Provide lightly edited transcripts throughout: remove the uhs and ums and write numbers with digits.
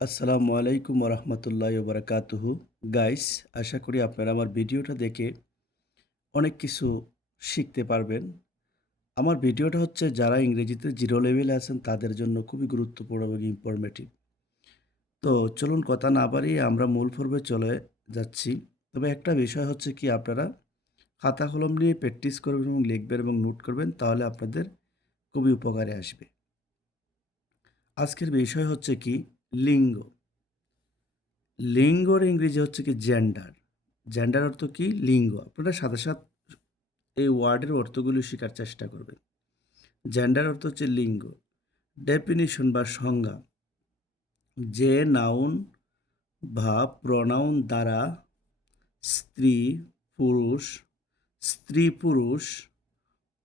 আসসালামু আলাইকুম ওরহমতুল্লাহি ওবারাকাতুহু। গাইস, আশা করি আপনারা আমার ভিডিওটা দেখে অনেক কিছু শিখতে পারবেন। আমার ভিডিওটা হচ্ছে যারা ইংরেজিতে জিরো লেভেলে আছেন তাদের জন্য খুবই গুরুত্বপূর্ণ এবং ইনফরমেটিভ। তো চলুন কথা না বাড়িয়ে আমরা মূল পর্বে চলে যাচ্ছি। তবে একটা বিষয় হচ্ছে কি, আপনারা খাতা কলম নিয়ে প্র্যাকটিস করবেন এবং লিখবেন এবং নোট করবেন, তাহলে আপনাদের খুবই উপকারে আসবে। আজকের বিষয় হচ্ছে কি, লিঙ্গ। লিঙ্গর ইংরেজি হচ্ছে কি জেন্ডার। জেন্ডার অর্থ কি? লিঙ্গ। আপনারা সাথে সাথে এই ওয়ার্ডের অর্থগুলো শেখার চেষ্টা করবেন। জেন্ডার অর্থ হচ্ছে লিঙ্গ। ডেফিনিশন বা সংজ্ঞা: যে নাউন বা প্রনাউন দ্বারা স্ত্রী পুরুষ, স্ত্রী পুরুষ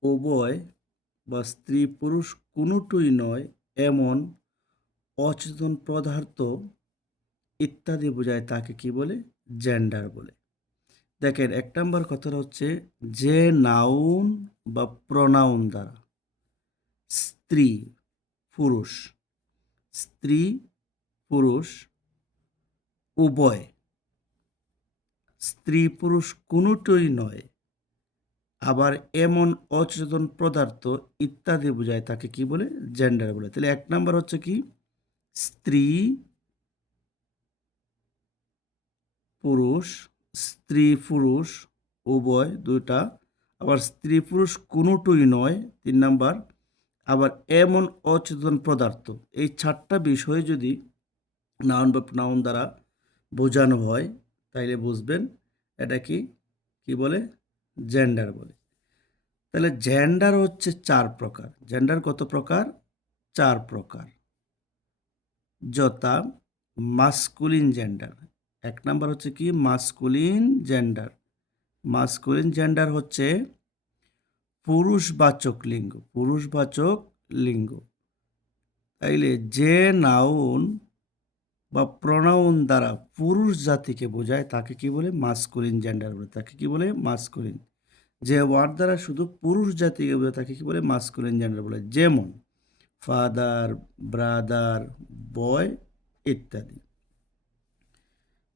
উভয় বা স্ত্রী পুরুষ কোনোটিই নয় এমন অচেতন পদার্থ ইত্যাদি বোঝায় তাকে কি বলে? জেন্ডার বলে। দেখেন, ১ নাম্বার কথাটা হচ্ছে যে নাউন বা প্রনাউন দ্বারা স্ত্রী, পুরুষ, স্ত্রী, পুরুষ উভয়, স্ত্রী পুরুষ কোনোটিই নয়, আবার এমন অচেতন পদার্থ ইত্যাদি বোঝায় তাকে কি বলে? জেন্ডার বলে। তাহলে ১ নাম্বার হচ্ছে কি? স্ত্রী, পুরুষ, স্ত্রী পুরুষ উভয় ২ টা, আবার স্ত্রী পুরুষ কোনোটিই নয় ৩ নাম্বার, আবার এমন অচেতন পদার্থ। এই ৪ টা বিষয় যদি নাউন বা প্রোনাউন দ্বারা বোঝানো হয়, তাইলে বুঝবেন এটা কি, কি বলে? জেন্ডার বলে। তাহলে জেন্ডার হচ্ছে ৪ প্রকার। জেন্ডার কত প্রকার? ৪ প্রকার। যথা মাসকুলিন জেন্ডার। ১ নাম্বার হচ্ছে কি? Masculine gender. মাসকুলিন জেন্ডার হচ্ছে পুরুষবাচক লিঙ্গ। পুরুষবাচক লিঙ্গ। তাইলে যে নাউন বা প্রোনাউন দ্বারা পুরুষ জাতিকে বোঝায় তাকে কি বলে? মাসকুলিন জেন্ডার বলে। তাকে কি বলে? মাসকুলিন। যে ওয়ার্ড দ্বারা শুধু পুরুষ জাতিকে বোঝায় তাকে কি বলে? মাসকুলিন জেন্ডার বলে। যেমন ফাদার, ব্রাদার, বয় ইত্যাদি।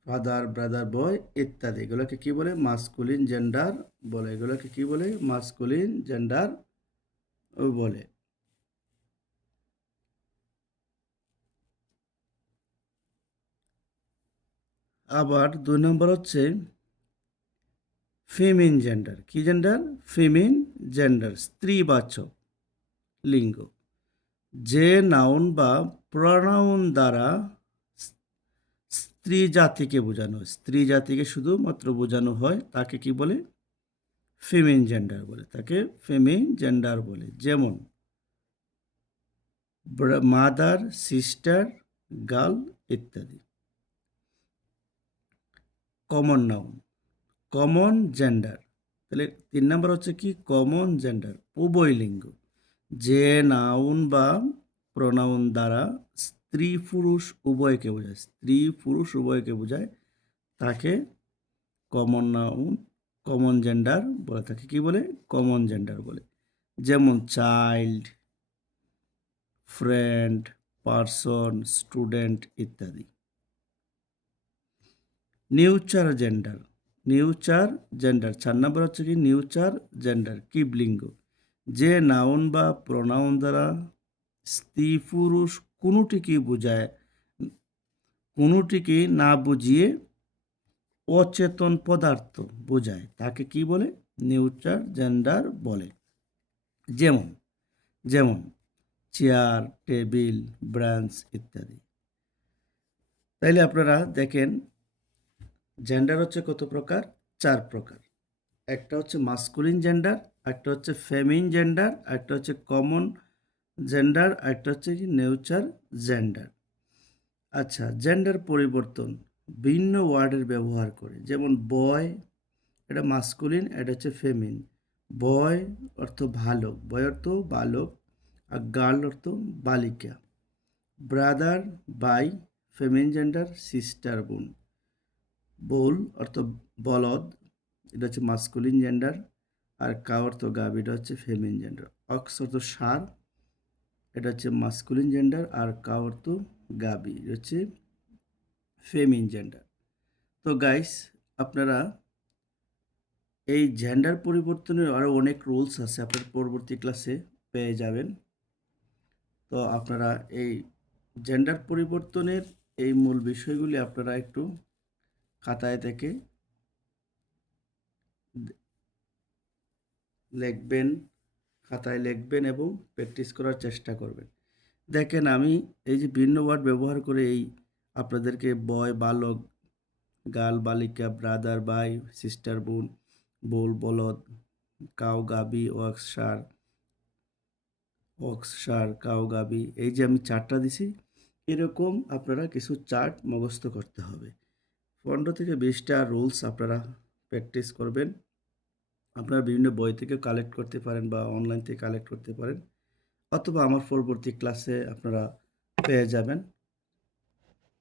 ফাদার, ব্রাদার, বয় ইত্যাদি। এগুলোকে কি বলে? মাসকুলিন জেন্ডার বলে। এগুলোকে কি বলে? মাসকুলিন জেন্ডার বলে। আবার ২ নম্বর হচ্ছে ফিমেন জেন্ডার। কি জেন্ডার? ফিমেন জেন্ডার, স্ত্রীবাচক লিঙ্গ। যে নাউন বা প্রনাউন দ্বারা স্ত্রী জাতিকে বোঝানো হয়, স্ত্রী জাতিকে শুধুমাত্র বোঝানো হয় তাকে কি বলে? ফিমেন জেন্ডার বলে। তাকে ফিমেন জেন্ডার বলে। যেমন মাদার, সিস্টার, গার্ল ইত্যাদি। Common noun, common gender. তাহলে ৩ নাম্বার হচ্ছে কি? কমন জেন্ডার, উভয় লিঙ্গ। যে নাউন বা প্রোনাউন দ্বারা স্ত্রী পুরুষ উভয়কে বোঝায়, স্ত্রী পুরুষ উভয়কে বোঝায় তাকে কমন নাউন, কমন জেন্ডার বলে। তাকে কি বলে? কমন জেন্ডার বলে। যেমন চাইল্ড, ফ্রেন্ড, পারসন, স্টুডেন্ট ইত্যাদি। নিউচার জেন্ডার। নিউচার জেন্ডার ৪ নম্বর হচ্ছে কি? নিউচার জেন্ডার, কিবলিঙ্গ। যে নাউন বা প্রোনাউন দ্বারা স্ত্রী পুরুষ কোনোটিকেই বোঝায়, কোনোটিকে না বুঝিয়ে অচেতন পদার্থ বোঝায় তাকে কি বলে? নিউচার জেন্ডার বলে। যেমন যেমন চেয়ার, টেবিল, ব্রাঞ্চ ইত্যাদি। তাইলে আপনারা দেখেন, জেন্ডার হচ্ছে কত প্রকার? ৪ প্রকার। একটা হচ্ছে মাসকুলিন জেন্ডার, একটা হচ্ছে ফেমিন জেন্ডার, একটা হচ্ছে কমন জেন্ডার, একটা হচ্ছে কি নেউচার জেন্ডার। আচ্ছা, জেন্ডার পরিবর্তন ভিন্ন ওয়ার্ডের ব্যবহার করে। যেমন বয়, এটা মাসকুলিন, এটা হচ্ছে ফেমিন। বয় অর্থ ভালো, বয় অর্থ বালক, আর গার্ল অর্থ বালিকা। ব্রাদার, ভাই, ফেমিন জেন্ডার, সিস্টার বোন। বোল অর্থ বলদ, এটা হচ্ছে মাস্কুলিন জেন্ডার, আর কাউ অর্থ গাভী, এটা হচ্ছে ফেমিন জেন্ডার। অক্স অর্থ ষাঁড়, এটা হচ্ছে মাস্কুলিন জেন্ডার, আর কাউ অর্থ গাভী, এটা হচ্ছে ফেমিন জেন্ডার। তো গাইস, আপনারা এই জেন্ডার পরিবর্তনের আরও অনেক রুলস আছে, আপনার পরবর্তী ক্লাসে পেয়ে যাবেন। তো আপনারা এই জেন্ডার পরিবর্তনের এই মূল বিষয়গুলি আপনারা একটু খাতায় থেকে লিখবেন, খাতায় লিখবেন এবং প্র্যাকটিস করার চেষ্টা করবেন। দেখেন, আমি এই যে ভিন্ন ওয়ার্ড ব্যবহার করে এই আপনাদেরকে বয় বালক, গাল বালিকা, ব্রাদার ভাই, সিস্টার বোন, বোল বলদ, কাউ গাবি, অক্স সার, কাউ গাবি, এই যে আমি চার্টটা দিছি, এরকম আপনারা কিছু চার্ট মুখস্থ করতে হবে। 15 থেকে 20টা রুলস আপনারা প্র্যাকটিস করবেন। আপনারা বিভিন্ন বই থেকে কালেক্ট করতে পারেন বা অনলাইন থেকে কালেক্ট করতে পারেন, অথবা আমার পরবর্তী ক্লাসে আপনারা পেয়ে যাবেন।